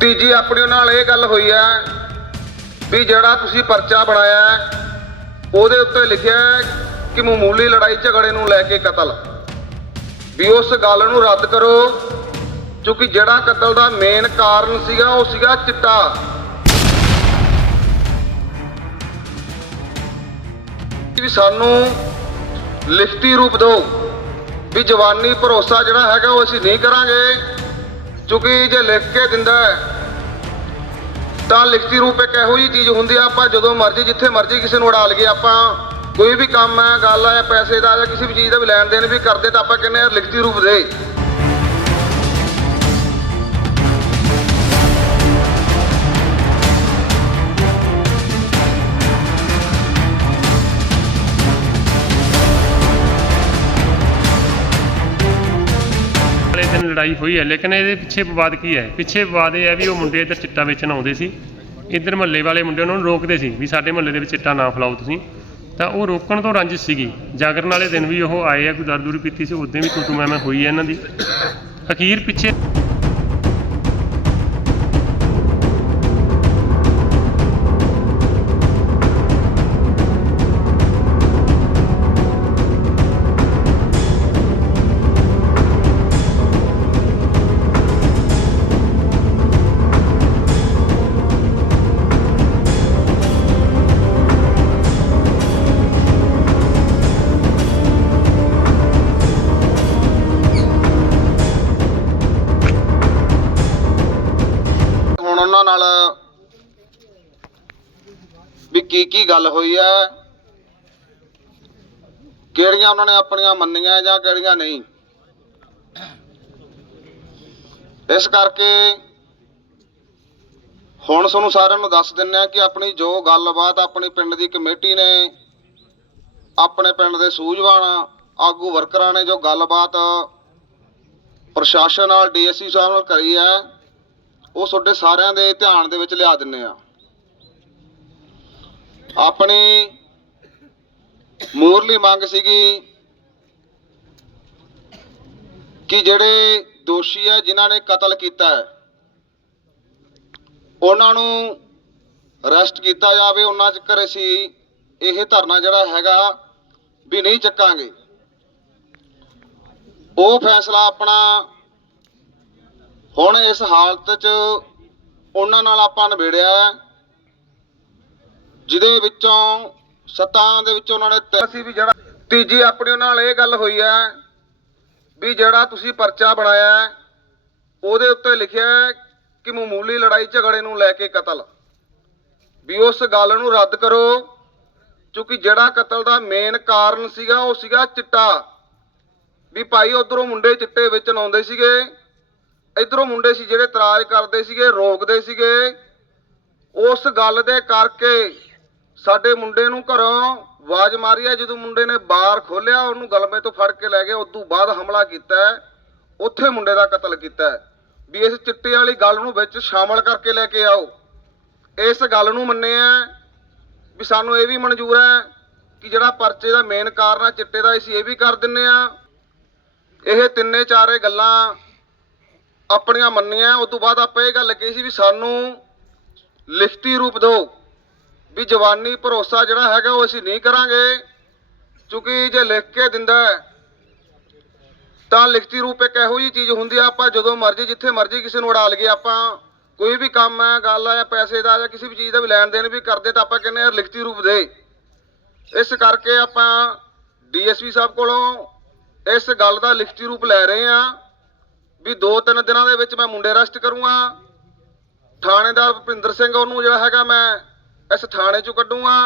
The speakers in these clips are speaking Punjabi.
ਤੀਜੀ ਆਪਣੀ ਨਾਲ ਇਹ ਗੱਲ ਹੋਈ ਹੈ ਵੀ ਜਿਹੜਾ ਤੁਸੀਂ ਪਰਚਾ ਬਣਾਇਆ ਉਹਦੇ ਉੱਤੇ ਲਿਖਿਆ ਕਿ ਮਾਮੂਲੀ ਲੜਾਈ ਝਗੜੇ ਨੂੰ ਲੈ ਕੇ ਕਤਲ। ਵੀ ਉਸ ਗੱਲ ਨੂੰ ਰੱਦ ਕਰੋ, ਕਿਉਂਕਿ ਜਿਹੜਾ ਕਤਲ ਦਾ ਮੇਨ ਕਾਰਨ ਸੀਗਾ, ਉਹ ਸੀਗਾ ਚਿੱਟਾ। ਵੀ ਸਾਨੂੰ ਲਿਖਤੀ ਰੂਪ ਦਿਓ, ਵੀ ਜਵਾਨੀ ਭਰੋਸਾ ਜਿਹੜਾ ਹੈਗਾ ਉਹ ਅਸੀਂ ਨਹੀਂ ਕਰਾਂਗੇ। ਕਿਉਂਕਿ ਜੇ ਲਿਖ ਕੇ ਦਿੰਦਾ ਤਾਂ ਲਿਖਤੀ ਰੂਪ ਇੱਕ ਇਹੋ ਜਿਹੀ ਚੀਜ਼ ਹੁੰਦੀ ਆ, ਆਪਾਂ ਜਦੋਂ ਮਰਜ਼ੀ ਜਿੱਥੇ ਮਰਜ਼ੀ ਕਿਸੇ ਨੂੰ ਉਡਾ ਲਈਏ, ਆਪਾਂ ਕੋਈ ਵੀ ਕੰਮ ਹੈ, ਗੱਲ ਹੈ, ਪੈਸੇ ਦਾ ਜਾਂ ਕਿਸੇ ਵੀ ਚੀਜ਼ ਦਾ ਵੀ ਲੈਣ ਦੇਣ ਵੀ ਕਰਦੇ, ਤਾਂ ਆਪਾਂ ਕਹਿੰਦੇ ਆ ਲਿਖਤੀ ਰੂਪ ਦੇ। ਲੜਾਈ ਹੋਈ ਹੈ, ਲੇਕਿਨ ਇਹਦੇ ਪਿੱਛੇ ਵਿਵਾਦ ਕੀ ਹੈ? ਪਿੱਛੇ ਵਿਵਾਦ ਇਹ ਹੈ ਵੀ ਉਹ ਮੁੰਡੇ ਇੱਧਰ ਚਿੱਟਾ ਵੇਚਣ ਆਉਂਦੇ ਸੀ। ਇੱਧਰ ਮਹੱਲੇ ਵਾਲੇ ਮੁੰਡੇ ਉਹਨਾਂ ਨੂੰ ਰੋਕਦੇ ਸੀ ਵੀ ਸਾਡੇ ਮਹੱਲੇ ਦੇ ਵਿੱਚ ਚਿੱਟਾ ਨਾ ਫਲਾਓ ਤੁਸੀਂ। ਤਾਂ ਉਹ ਰੋਕਣ ਤੋਂ ਰੰਜਿਸ਼ ਸੀਗੀ। ਜਾਗਰਨ ਵਾਲੇ ਦਿਨ ਵੀ ਉਹ ਆਏ ਆ, ਕੋਈ ਦਾਰੂ ਦੂਰੀ ਪੀਤੀ ਸੀ ਉਦੋਂ ਵੀ ਤੂੰ ਮੈਂ ਹੋਈ ਹੈ ਇਹਨਾਂ ਦੀ। ਅਖੀਰ ਪਿੱਛੇ ਨਾਲ ਵੀ ਕੀ ਕੀ ਗੱਲ ਹੋਈ ਹੈ? ਕਿਹੜੀਆਂ ਉਹਨਾਂ ਨੇ ਆਪਣੀਆਂ ਮੰਨੀਆਂ ਜਾਂ ਕਿਹੜੀਆਂ ਨਹੀਂ? ਇਸ ਕਰਕੇ ਹੁਣ ਤੁਹਾਨੂੰ ਸਾਰਿਆਂ ਨੂੰ ਦੱਸ ਦਿੰਨੇ ਆ ਕਿ ਆਪਣੀ ਜੋ ਗੱਲਬਾਤ ਆਪਣੀ ਪਿੰਡ ਦੀ ਕਮੇਟੀ ਨੇ, ਆਪਣੇ ਪਿੰਡ ਦੇ ਸੂਝਵਾਨ ਆਗੂ ਵਰਕਰਾਂ ਨੇ ਜੋ ਗੱਲਬਾਤ ਪ੍ਰਸ਼ਾਸਨ ਨਾਲ ਡੀਐਸਸੀ ਸਾਹਿਬ ਨਾਲ ਕਰੀ ਹੈ ਉਹ ਤੁਹਾਡੇ ਸਾਰਿਆਂ ਦੇ ਧਿਆਨ ਦੇ ਵਿੱਚ ਲਿਆ ਦਿੰਨੇ ਆ। ਆਪਣੀ ਮੂਰਲੀ ਮੰਗ ਸੀਗੀ ਕਿ ਜਿਹੜੇ ਦੋਸ਼ੀ ਹੈ ਜਿਨ੍ਹਾਂ ਨੇ ਕਤਲ ਕੀਤਾ ਹੈ, ਉਹਨਾਂ ਨੂੰ ਅਰੈਸਟ ਕੀਤਾ ਜਾਵੇ। ਉਹਨਾਂ ਚਿਰ ਅਸੀਂ ਇਹ ਧਰਨਾ ਜਿਹੜਾ ਹੈਗਾ ਵੀ ਨਹੀਂ ਚੱਕਾਂਗੇ। ਉਹ ਫੈਸਲਾ ਆਪਣਾ ਹੁਣ ਇਸ ਹਾਲਤ 'ਚ ਉਹਨਾਂ ਨਾਲ ਆਪਾਂ ਨਿਬੇੜਿਆ ਹੈ, ਜਿਹਦੇ ਵਿੱਚੋਂ ਸੱਤਾਂ ਦੇ ਵਿੱਚ ਉਹਨਾਂ ਨੇ ਤਿੰਨ ਸੀ ਵੀ ਜਿਹੜਾ ਤੀਜੀ ਆਪਣੀ ਉਹਨਾਂ ਨਾਲ ਇਹ ਗੱਲ ਹੋਈ ਹੈ ਵੀ ਜਿਹੜਾ ਤੁਸੀਂ ਪਰਚਾ ਬਣਾਇਆ ਉਹਦੇ ਉੱਤੇ ਲਿਖਿਆ ਕਿ ਮਾਮੂਲੀ ਲੜਾਈ ਝਗੜੇ ਨੂੰ ਲੈ ਕੇ ਕਤਲ। ਵੀ ਉਸ ਗੱਲ ਨੂੰ ਰੱਦ ਕਰੋ ਕਿਉਂਕਿ ਜਿਹੜਾ ਕਤਲ ਦਾ ਮੇਨ ਕਾਰਨ ਸੀਗਾ ਉਹ ਸੀਗਾ ਚਿੱਟਾ। ਵੀ ਭਾਈ ਉਧਰੋਂ ਮੁੰਡੇ ਚਿੱਟੇ ਵਿੱਚ ਲਾਉਂਦੇ ਸੀਗੇ ਇਧਰੋਂ ਮੁੰਡੇ ਸੀ ਜਿਹੜੇ ਇਤਰਾਜ਼ ਕਰਦੇ ਸੀਗੇ, ਰੋਕਦੇ ਸੀਗੇ। ਉਸ ਗੱਲ ਦੇ ਕਰਕੇ ਸਾਡੇ ਮੁੰਡੇ ਨੂੰ ਘਰੋਂ ਆਵਾਜ਼ ਮਾਰੀ ਹੈ। ਜਦੋਂ ਮੁੰਡੇ ਨੇ ਬਾਰ ਖੋਲਿਆ ਉਹਨੂੰ ਗਲਮੇ ਤੋਂ ਫੜ ਕੇ ਲੈ ਗਏ। ਉਸ ਤੋਂ ਬਾਅਦ ਹਮਲਾ ਕੀਤਾ ਉੱਥੇ ਮੁੰਡੇ ਦਾ ਕਤਲ ਕੀਤਾ ਵੀ ਇਸ ਚਿੱਟੇ ਵਾਲੀ ਗੱਲ ਨੂੰ ਵਿੱਚ ਸ਼ਾਮਲ ਕਰਕੇ ਲੈ ਕੇ ਆਓ। ਇਸ ਗੱਲ ਨੂੰ ਮੰਨੇ ਆ ਵੀ ਸਾਨੂੰ ਇਹ ਵੀ ਮਨਜ਼ੂਰ ਹੈ ਕਿ ਜਿਹੜਾ ਪਰਚੇ ਦਾ ਮੇਨ ਕਾਰਨ ਹੈ ਚਿੱਟੇ ਦਾ, ਅਸੀਂ ਇਹ ਵੀ ਕਰ ਦਿੰਨੇ ਆ। ਇਹ ਤਿੰਨੇ ਚਾਰੇ ਗੱਲਾਂ ਆਪਣੀਆਂ ਮੰਨੀਆਂ, ਉਸ ਤੋਂ ਬਾਅਦ ਆਪਾਂ ਇਹ ਗੱਲ ਕਹੀ ਸੀ ਵੀ ਸਾਨੂੰ ਲਿਖਤੀ ਰੂਪ ਦਿਓ, ਵੀ ਜਵਾਨੀ ਭਰੋਸਾ ਜਿਹੜਾ ਹੈਗਾ ਉਹ ਅਸੀਂ ਨਹੀਂ ਕਰਾਂਗੇ, ਕਿਉਂਕਿ ਜੇ ਲਿਖ ਕੇ ਦਿੰਦਾ ਤਾਂ ਲਿਖਤੀ ਰੂਪ ਇੱਕ ਇਹੋ ਜਿਹੀ ਚੀਜ਼ ਹੁੰਦੀ ਆ, ਆਪਾਂ ਜਦੋਂ ਮਰਜ਼ੀ, ਜਿੱਥੇ ਮਰਜ਼ੀ ਕਿਸੇ ਨੂੰ ਉਡਾ ਲਈਏ, ਆਪਾਂ ਕੋਈ ਵੀ ਕੰਮ ਹੈ, ਗੱਲ ਆ ਜਾਂ ਪੈਸੇ ਦਾ, ਜਾਂ ਕਿਸੇ ਵੀ ਚੀਜ਼ ਦਾ ਵੀ ਲੈਣ ਦੇਣ ਵੀ ਕਰਦੇ, ਤਾਂ ਆਪਾਂ ਕਹਿੰਦੇ ਆ ਲਿਖਤੀ ਰੂਪ ਦੇ। ਇਸ ਕਰਕੇ ਆਪਾਂ ਡੀਐਸਪੀ ਸਾਹਿਬ ਕੋਲੋਂ ਇਸ ਗੱਲ ਦਾ ਲਿਖਤੀ ਰੂਪ ਲੈ ਰਹੇ ਆ ਵੀ ਦੋ ਤਿੰਨ ਦਿਨਾਂ ਦੇ ਵਿੱਚ ਮੈਂ ਮੁੰਡੇ ਅਰੈਸਟ ਕਰੂੰਗਾ। ਥਾਣੇਦਾਰ ਭੁਪਿੰਦਰ ਸਿੰਘ ਉਹਨੂੰ ਜਿਹੜਾ ਹੈਗਾ ਮੈਂ ਇਸ ਥਾਣੇ ਚੋਂ ਕੱਢੂੰਗਾ।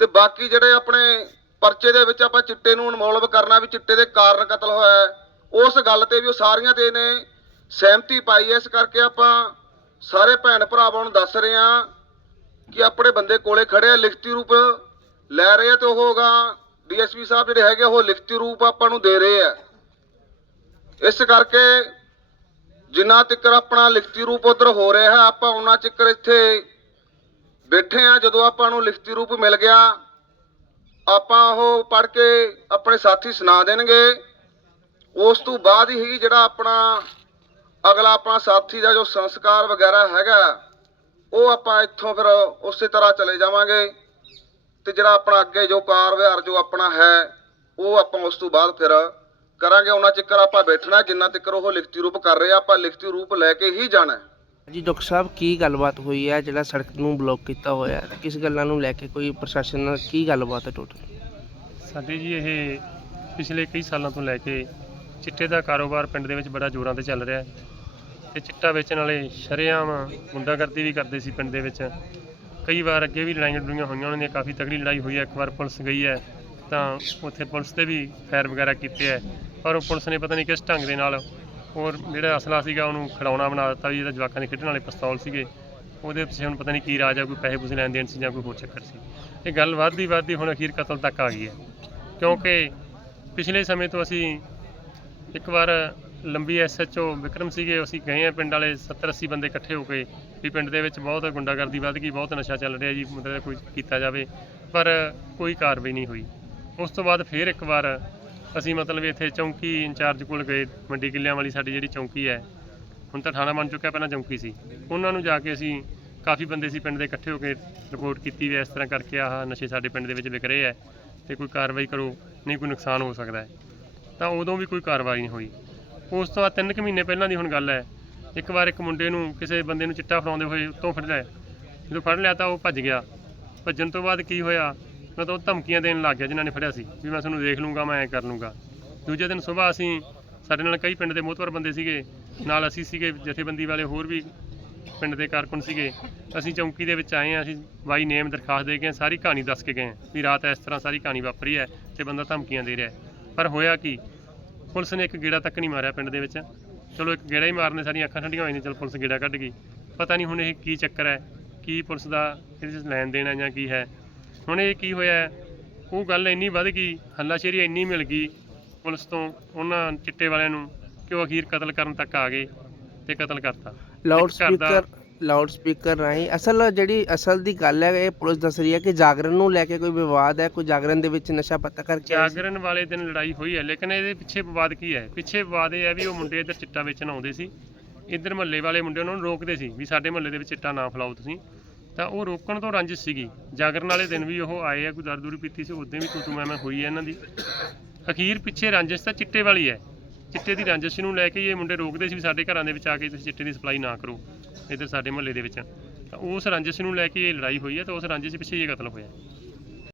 ਤੇ ਬਾਕੀ ਜਿਹੜੇ ਆਪਣੇ ਪਰਚੇ ਦੇ ਵਿੱਚ ਆਪਾਂ ਚਿੱਟੇ ਨੂੰ ਇਨਵੋਲਵ ਕਰਨਾ ਵੀ ਚਿੱਟੇ ਦੇ ਕਾਰਨ ਕਤਲ ਹੋਇਆ ਉਸ ਗੱਲ ਤੇ ਵੀ ਉਹ ਸਾਰੀਆਂ ਤੇ ਨੇ। ਸਹਿਮਤੀ ਪਾਈ ਇਸ ਕਰਕੇ ਆਪਾਂ ਸਾਰੇ ਭੈਣ ਭਰਾਵਾਂ ਨੂੰ ਦੱਸ ਰਹੇ ਆ ਕਿ ਆਪਣੇ ਬੰਦੇ ਕੋਲੇ ਖੜੇ ਆ, ਲਿਖਤੀ ਰੂਪ ਲੈ ਰਹੇ ਆ ਤੇ ਉਹ ਹੋਗਾ ਡੀਐਸਪੀ ਸਾਹਿਬ ਜਿਹੜੇ ਹੈਗੇ ਉਹ ਲਿਖਤੀ ਰੂਪ ਆਪਾਂ ਨੂੰ ਦੇ ਰਹੇ ਆ। ਇਸ ਕਰਕੇ ਜਿੰਨਾ ਤੱਕ ਆਪਣਾ ਲਿਖਤੀ ਰੂਪ ਉਧਰ ਹੋ ਰਿਹਾ ਹੈ ਆਪਾਂ ਉਹਨਾਂ ਚਿਕਰ ਇੱਥੇ ਬੈਠੇ ਆ, ਜਦੋਂ ਆਪਾਂ ਨੂੰ ਲਿਖਤੀ ਰੂਪ ਮਿਲ ਗਿਆ, ਆਪਾਂ ਉਹ ਪੜ੍ਹ ਕੇ ਆਪਣੇ ਸਾਥੀ ਸੁਣਾ ਦੇਣਗੇ। ਉਸ ਤੋਂ ਬਾਅਦ ਹੀ ਜਿਹੜਾ ਆਪਣਾ ਅਗਲਾ ਆਪਣਾ ਸਾਥੀ ਦਾ ਜੋ ਸੰਸਕਾਰ ਵਗੈਰਾ ਹੈਗਾ, ਉਹ ਆਪਾਂ ਇੱਥੋਂ ਫਿਰ ਉਸੇ ਤਰ੍ਹਾਂ ਚਲੇ ਜਾਵਾਂਗੇ। ਤੇ ਜਿਹੜਾ ਆਪਣਾ ਅੱਗੇ ਜੋ ਕਾਰ ਜੋ ਆਪਣਾ ਹੈ, ਉਹ ਆਪਾਂ ਉਸ ਤੋਂ ਬਾਅਦ ਫਿਰ ਕਰਾਂਗੇ ਉਹਨਾਂ ਚਿੱਕਰ ਆਪਾਂ ਬੈਠਣਾ ਜਿੰਨਾ ਤੱਕ ਉਹ ਲਿਖਤੀ ਰੂਪ ਕਰ ਰਹੇ ਆ ਆਪਾਂ ਲਿਖਤੀ ਰੂਪ ਲੈ ਕੇ ਹੀ ਜਾਣਾ। ਜੀ ਡਾਕਟਰ ਸਾਹਿਬ ਕੀ ਗੱਲਬਾਤ ਹੋਈ ਹੈ ਜਿਹੜਾ ਸੜਕ ਨੂੰ ਬਲੌਕ ਕੀਤਾ ਹੋਇਆ ਹੈ? ਕਿਸ ਗੱਲਾਂ ਨੂੰ ਲੈ ਕੇ ਕੋਈ ਪ੍ਰਸ਼ਾਸਨ ਨਾਲ ਕੀ ਗੱਲਬਾਤ ਹੈ ਟੋਟਲ ਸਾਡੇ ਜੀ ਇਹ ਪਿਛਲੇ ਕਈ ਸਾਲਾਂ ਤੋਂ ਲੈ ਕੇ ਚਿੱਟੇ ਦਾ ਕਾਰੋਬਾਰ ਪਿੰਡ ਦੇ ਵਿੱਚ ਬੜਾ ਜ਼ੋਰਾਂ ਤੇ ਚੱਲ ਰਿਹਾ ਹੈ। ਤੇ ਚਿੱਟਾ ਵੇਚਣ ਵਾਲੇ ਸ਼ਰੇਆਮ ਗੁੰਡਾਗਰਦੀ ਵੀ ਕਰਦੇ ਸੀ ਪਿੰਡ ਦੇ ਵਿੱਚ। ਕਈ ਵਾਰ ਅੱਗੇ ਵੀ ਲੜਾਈਆਂ ਲੜੂਈਆਂ ਹੋਈਆਂ ਉਹਨਾਂ ਦੀਆਂ ਕਾਫੀ ਤਗੜੀ ਲੜਾਈ ਹੋਈ ਹੈ ਇੱਕ ਵਾਰ ਪੁਲਿਸ ਗਈ ਹੈ। ਤਾਂ ਉੱਥੇ ਪੁਲਿਸ ਤੇ ਵੀ ਫਾਇਰ ਵਗੈਰਾ ਕੀਤੇ ਹੈ ਪਰ ਉਹ ਪੁਲਿਸ ਨੇ ਪਤਾ ਨਹੀਂ ਕਿਸ ਢੰਗ ਦੇ ਨਾਲ ਹੋਰ ਜਿਹੜਾ ਅਸਲਾ ਸੀਗਾ ਉਹਨੂੰ ਖਿਡੌਣਾ ਬਣਾ ਦਿੱਤਾ ਵੀ ਇਹਦਾ ਜਵਾਕਾਂ ਦੇ ਖੇਡਣ ਵਾਲੇ ਪਿਸਤੌਲ ਸੀਗੇ। ਉਹਦੇ ਪਿੱਛੇ ਹੁਣ ਪਤਾ ਨਹੀਂ ਕੀ ਰਾਜ ਆ, ਕੋਈ ਪੈਸੇ ਪੂਸੇ ਲੈਣ ਦੇਣ ਸੀ ਜਾਂ ਕੋਈ ਹੋਰ ਚੱਕਰ ਸੀ। ਇਹ ਗੱਲ ਵੱਧਦੀ ਵੱਧਦੀ ਹੁਣ ਅਖੀਰ ਕਤਲ ਤੱਕ ਆ ਗਈ ਹੈ। ਕਿਉਂਕਿ ਪਿਛਲੇ ਸਮੇਂ ਤੋਂ ਅਸੀਂ ਇੱਕ ਵਾਰ ਲੰਬੀ ਐਸਐਚਓ ਵਿਕਰਮ ਸੀਗੇ, ਅਸੀਂ ਗਏ ਆ ਪਿੰਡ ਵਾਲੇ 70 80 ਬੰਦੇ ਇਕੱਠੇ ਹੋ ਕੇ ਵੀ ਪਿੰਡ ਦੇ ਵਿੱਚ ਬਹੁਤ ਗੁੰਡਾਗਰਦੀ ਵੱਧ ਗਈ, ਬਹੁਤ ਨਸ਼ਾ ਚੱਲ ਰਿਹਾ ਜੀ, ਮਤਲਬ ਕੋਈ ਕੀਤਾ ਜਾਵੇ। ਪਰ ਕੋਈ ਕਾਰਵਾਈ ਨਹੀਂ ਹੋਈ। ਉਸ ਤੋਂ ਬਾਅਦ ਫਿਰ ਇੱਕ ਵਾਰ ਅਸੀਂ ਮਤਲਬ ਇੱਥੇ ਚੌਂਕੀ ਇੰਚਾਰਜ ਕੋਲ ਗਏ, ਮੰਡੀ ਕਿੱਲਿਆਂ ਵਾਲੀ ਸਾਡੀ ਜਿਹੜੀ ਚੌਂਕੀ ਹੈ। ਹੁਣ ਤਾਂ ਥਾਣਾ ਬਣ ਚੁੱਕਿਆ, ਪਹਿਲਾਂ ਚੌਂਕੀ ਸੀ। ਉਹਨਾਂ ਨੂੰ ਜਾ ਕੇ ਅਸੀਂ ਕਾਫੀ ਬੰਦੇ ਸੀ ਪਿੰਡ ਦੇ ਇਕੱਠੇ ਹੋ ਕੇ ਰਿਪੋਰਟ ਕੀਤੀ ਵੀ ਇਸ ਤਰ੍ਹਾਂ ਕਰਕੇ ਆਹ ਨਸ਼ੇ ਸਾਡੇ ਪਿੰਡ ਦੇ ਵਿੱਚ ਵਿਕ ਰਹੇ ਹੈ ਤੇ ਕੋਈ ਕਾਰਵਾਈ ਕਰੋ, ਨਹੀਂ ਕੋਈ ਨੁਕਸਾਨ ਹੋ ਸਕਦਾ ਹੈ। ਤਾਂ ਉਦੋਂ ਵੀ ਕੋਈ ਕਾਰਵਾਈ ਨਹੀਂ ਹੋਈ। ਉਸ ਤੋਂ ਬਾਅਦ ਤਿੰਨ ਕੁ ਮਹੀਨੇ ਪਹਿਲਾਂ ਦੀ ਹੁਣ ਗੱਲ ਹੈ, ਇੱਕ ਵਾਰ ਇੱਕ ਮੁੰਡੇ ਨੂੰ ਕਿਸੇ ਬੰਦੇ ਨੂੰ ਚਿੱਟਾ ਫੜਾਉਂਦੇ ਹੋਏ ਉੱਤੋਂ ਫੜ ਲਿਆ। ਜਦੋਂ ਫੜ ਲਿਆ ਤਾਂ ਉਹ ਭੱਜ ਗਿਆ। ਭੱਜਣ ਤੋਂ ਬਾਅਦ ਕੀ ਹੋਇਆ? ਮੈਂ ਤਾਂ ਉਹ ਧਮਕੀਆਂ ਦੇਣ ਲੱਗ ਗਿਆ ਜਿਨ੍ਹਾਂ ਨੇ ਫੜਿਆ ਸੀ ਵੀ ਮੈਂ ਤੁਹਾਨੂੰ ਦੇਖ ਲੂੰਗਾ, ਮੈਂ ਐ ਕਰ ਲੂੰਗਾ। ਦੂਜੇ ਦਿਨ ਸਵੇਰ ਅਸੀਂ ਸਾਡੇ ਨਾਲ ਕਈ ਪਿੰਡ ਦੇ ਮੋਹਤਵਰ ਬੰਦੇ ਸੀਗੇ, ਨਾਲ ਅਸੀਂ ਸੀਗੇ ਜਥੇਬੰਦੀ ਵਾਲੇ ਹੋਰ ਵੀ ਪਿੰਡ ਦੇ ਕਾਰਕੁਨ ਸੀਗੇ। ਅਸੀਂ ਚੌਂਕੀ ਦੇ ਵਿੱਚ ਆਏ ਹਾਂ, ਅਸੀਂ ਬਾਈ ਨੇਮ ਦਰਖਾਸਤ ਦੇ ਕੇ ਸਾਰੀ ਕਹਾਣੀ ਦੱਸ ਕੇ ਗਏ ਹਾਂ ਵੀ ਰਾਤ ਇਸ ਤਰ੍ਹਾਂ ਸਾਰੀ ਕਹਾਣੀ ਵਾਪਰੀ ਹੈ ਤੇ ਬੰਦਾ ਧਮਕੀਆਂ ਦੇ ਰਿਹਾ ਪਰ ਹੋਇਆ ਕੀ? ਪੁਲਿਸ ਨੇ ਇੱਕ ਗੇੜਾ ਤੱਕ ਨਹੀਂ ਮਾਰਿਆ ਪਿੰਡ ਦੇ ਵਿੱਚ। ਚਲੋ ਇੱਕ ਗੇੜਾ ਹੀ ਮਾਰਨੇ ਸਾਡੀਆਂ ਅੱਖਾਂ ਠੰਡੀਆਂ ਹੋਈਆਂ ਨੇ, ਚਲ ਪੁਲਿਸ ਗੇੜਾ ਕੱਢ ਗਈ। ਪਤਾ ਨਹੀਂ ਹੁਣ ਇਹ ਕੀ ਚੱਕਰ ਹੈ, ਕੀ ਪੁਲਿਸ ਦਾ ਇਹਦੇ 'ਚ ਲੈਣ ਦੇਣ ਹੈ ਜਾਂ ਕੀ ਹੈ। ਹੁਣ ਇਹ ਕੀ ਹੋਇਆ? ਉਹ ਗੱਲ ਇੰਨੀ ਵੱਧ ਗਈ ਹੱਲਾਸ਼ੇਰੀ ਇੰਨੀ ਮਿਲ ਗਈ ਪੁਲਿਸ ਤੋਂ ਉਹਨਾਂ ਚਿੱਟੇ ਵਾਲਿਆਂ ਨੂੰ ਕਿ ਉਹ ਅਖੀਰ ਕਤਲ ਕਰਨ ਤੱਕ ਆ ਗਏ ਤੇ ਕਤਲ ਕਰਤਾ ਲਾਊਡ ਸਪੀਕਰ ਲਾਊਡ ਸਪੀਕਰ ਰਾਹੀਂ ਅਸਲ ਜਿਹੜੀ ਅਸਲ ਦੀ ਗੱਲ ਹੈ ਇਹ ਪੁਲਿਸ ਦੱਸ ਰਹੀ ਹੈ ਕਿ ਜਾਗਰਣ ਨੂੰ ਲੈ ਕੇ ਕੋਈ ਵਿਵਾਦ ਹੈ ਕੋਈ ਜਾਗਰਣ ਦੇ ਵਿੱਚ ਨਸ਼ਾ ਪੱਤਾ ਕਰਕੇ। ਜਾਗਰਣ ਵਾਲੇ ਦਿਨ ਲੜਾਈ ਹੋਈ ਹੈ ਲੇਕਿਨ ਇਹਦੇ ਪਿੱਛੇ ਵਿਵਾਦ ਕੀ ਹੈ ਪਿੱਛੇ ਵਿਵਾਦ ਇਹ ਹੈ ਵੀ ਉਹ ਮੁੰਡੇ ਇੱਧਰ ਚਿੱਟਾ ਵੇਚਣ ਆਉਂਦੇ ਸੀ ਇੱਧਰ ਮਹੱਲੇ ਵਾਲੇ ਮੁੰਡੇ ਉਹਨਾਂ ਨੂੰ ਰੋਕਦੇ ਸੀ ਵੀ ਸਾਡੇ ਮਹੱਲੇ ਦੇ ਵਿੱਚ ਚਿੱਟਾ ਨਾ ਫਲਾਓ ਤੁਸੀਂ ਤਾਂ ਉਹ ਰੋਕਣ ਤੋਂ ਰੰਜਿਸ਼ ਸੀਗੀ। ਜਾਗਰਨ ਵਾਲੇ ਦਿਨ ਵੀ ਉਹ ਆਏ ਆ, ਕੋਈ ਦਰ ਦੂਰੀ ਪੀਤੀ ਸੀ ਉਦੋਂ ਵੀ ਤੂੰ ਮੈਂ ਹੋਈ ਹੈ ਇਹਨਾਂ ਦੀ। ਅਖੀਰ ਪਿੱਛੇ ਰੰਜਿਸ਼ ਤਾਂ ਚਿੱਟੇ ਵਾਲੀ ਹੈ ਚਿੱਟੇ ਦੀ ਰੰਜਿਸ਼ ਨੂੰ ਲੈ ਕੇ ਹੀ ਇਹ ਮੁੰਡੇ ਰੋਕਦੇ ਸੀ ਵੀ ਸਾਡੇ ਘਰਾਂ ਦੇ ਵਿੱਚ ਆ ਕੇ ਤੁਸੀਂ ਚਿੱਟੇ ਦੀ ਸਪਲਾਈ ਨਾ ਕਰੋ, ਇੱਧਰ ਸਾਡੇ ਮਹੱਲੇ ਦੇ ਵਿੱਚ। ਤਾਂ ਉਸ ਰੰਜਿਸ਼ ਨੂੰ ਲੈ ਕੇ ਇਹ ਲੜਾਈ ਹੋਈ ਹੈ ਤਾਂ ਉਸ ਰੰਜਿਸ਼ ਪਿੱਛੇ ਇਹ ਕਤਲ ਹੋਇਆ।